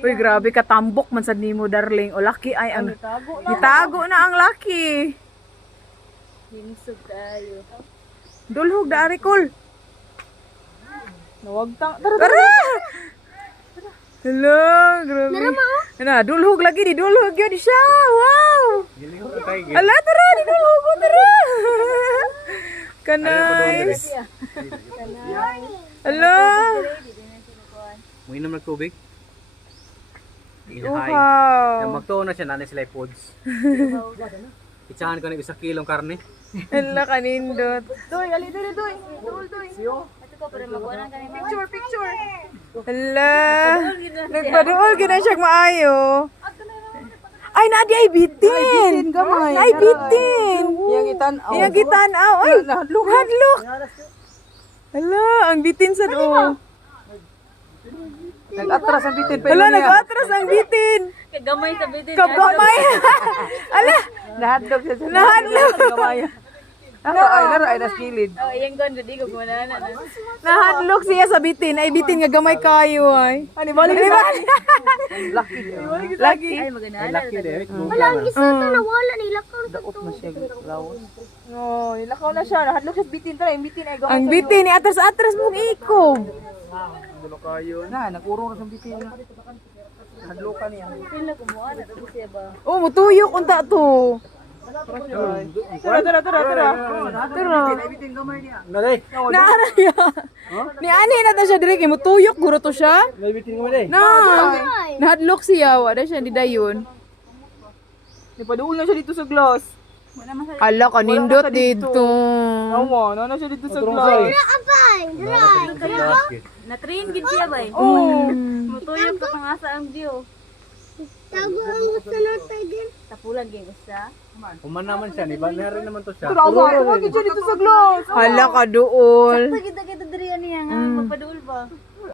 Uy, grabe ka tambok man sa nimo darling. O laki ay ang itago na ang laki. Hinsog tayo. Dulhog da Aricol. Nawag tara. Tara! Hello, grabe. Na, dulhog lagi di dulhog yun siya. Wow! Ala, tara, di dulhog ko, tara. Kanais. Hello. Mo inom ng tubig. Wow. Magtuon na siya nanay sila foods. Itsahan ko ng 1 kilong karne. Hala kanindot. Doy, ali doy. Ito ko para makuha ng kanina. Picture. Hala. Nagpaduol gina siya maayo. Ay, nadi ay bitin. Gamay. Ay, bitin. Yang itan. Yang gitanaw. Ay, hadlok. Hala, ang bitin sa do. Nag-atras ang bitin. Hala, nag-atras ang bitin. Kagamay sa bitin. Kagamay. Ala, Nahadlok siya. Nahadlok. Gamay. Naro ay naskilid. Oh, iyang gon gudi ko muna na. nahadlok siya sa bitin. Ay, bitin nga gamay kayo ay. Ani balik Lucky. Lagi. Ay maganda. Lucky de. Walang isa na nawala nila ko. Daot na siya. Lawas. Oh, nilakaw na siya. Nahadlok siya sa bitin. Tara, yung bitin ay gamay. Ang kayo. bitin, ni atras-atras mong ikob. Na, nag-urong na sa bitin. Hadlokan niya. Pila kumuha na to siya ba? Oh, mutuyok unta to. Tara. Bitin gamay niya. Nalay. Naara ya. Ni ani na ta siya dire kay mutuyok guro to siya. May bitin gamay day. Na. Nahadlok siya, wala siya di dayon. Nipaduol na siya dito sa glass. Ala kanindot dito. Awa, na siya dito sa Turong glass. Kapay, dry. Na-train gid siya ba? Oh. Mutuyok sa pangasa ang view. Tago ang gusto natin din. Tapulan gyud usa. Kuman naman siya, ni ba? Meron naman to siya. Tara, siya dito sa glass. Hala ka duol. Pagkita kita diri niya nga magpaduol ba?